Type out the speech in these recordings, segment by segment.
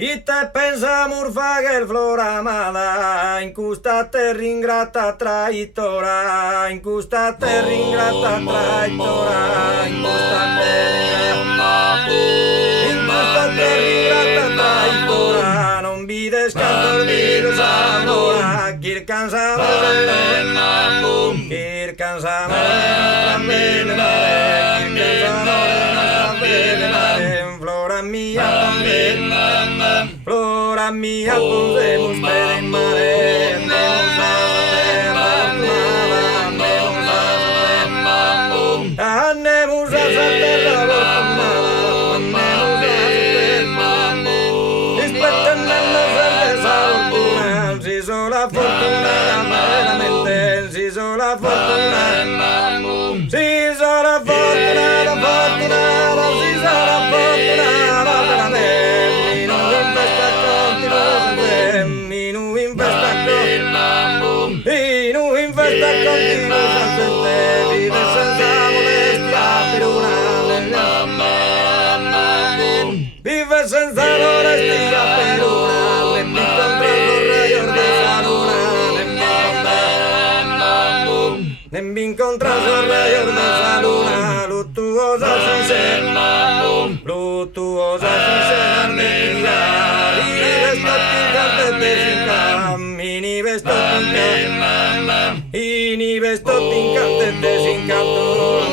I te pensa murfagher flora amada, in custa terra ingrata traitora, in custa terra ingrata traitora, in custa terra ingrata traitora, non vides cantor virus amora, kir cansamos flora mia, podemos ver en mare, andemos a terra si sola fortuna, veramente, si sola fortuna, si sola fortuna, fortuna, si sola fortuna, veramente, in un festa continuamente, vive senza molestia per vive senza molestia per mi incontras el rayo de esa luna, luctuosa si será, luctuosa si será mía, y vesto tincante te sin ni vesto tincante, y ni vesto tincante te sin canto,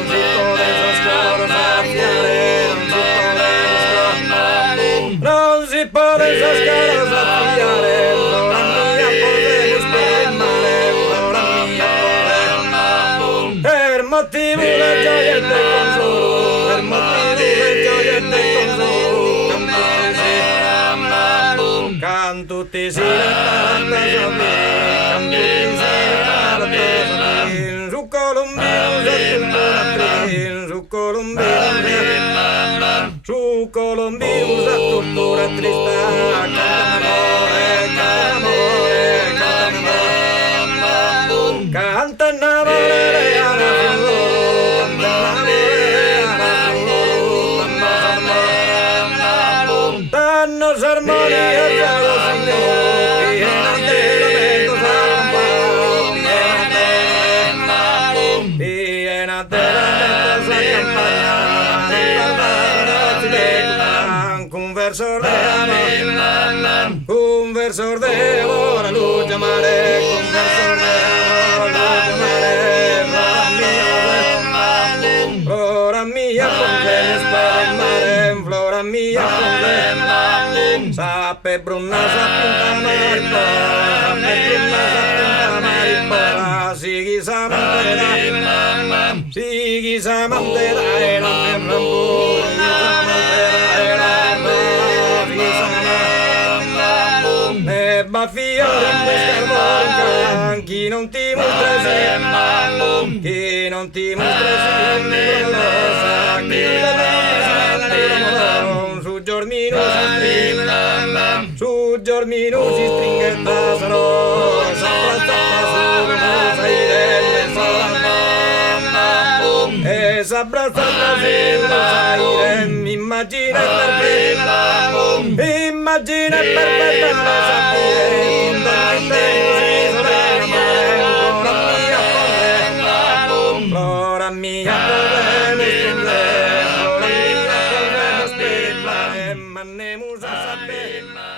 si por esas cosas fiaré, no si por esas caras fiaré. Motivo de gioia e de consolo, per motivo de gioia e de consolo, cantuti si su Colombinus a tortura trista, canta innamore, dannos armonia y conversor de amor a luz llamaré, conversor de amor a luz llamaré, flora mia flora mia sape bruna sapinta mariposa, sigi samantera era ma fiore in buscar chi non ti mostri chi non ti mostri su giormino si stringe da rosa e s'abbraccia mi immagina perfetta flora mia, manemus a sapere.